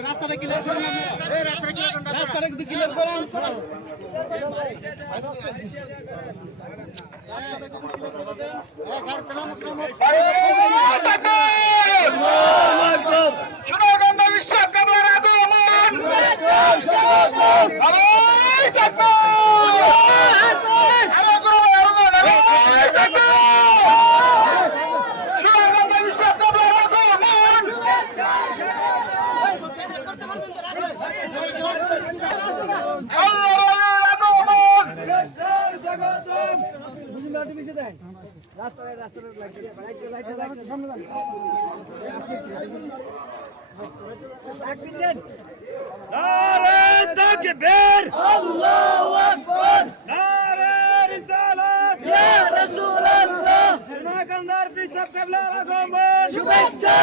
রাস্তাটা ক্লিয়ার নারে তাকবীর আল্লাহু ইয়া শুভেচ্ছা